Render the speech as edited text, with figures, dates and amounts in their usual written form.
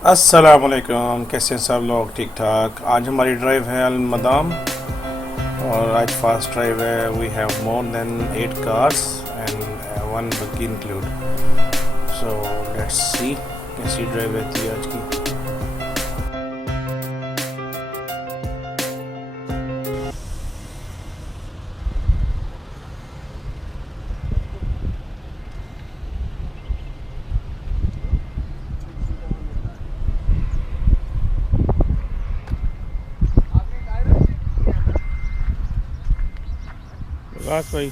अस्सलाम वालेकुम, कैसे हैं सब लोग? ठीक ठाक। आज हमारी ड्राइव है अल मदाम और आज फास्ट ड्राइव है। We have more than 8 cars and one buggy include. So let's see कैसी ड्राइव रहती है आज की। बस भाई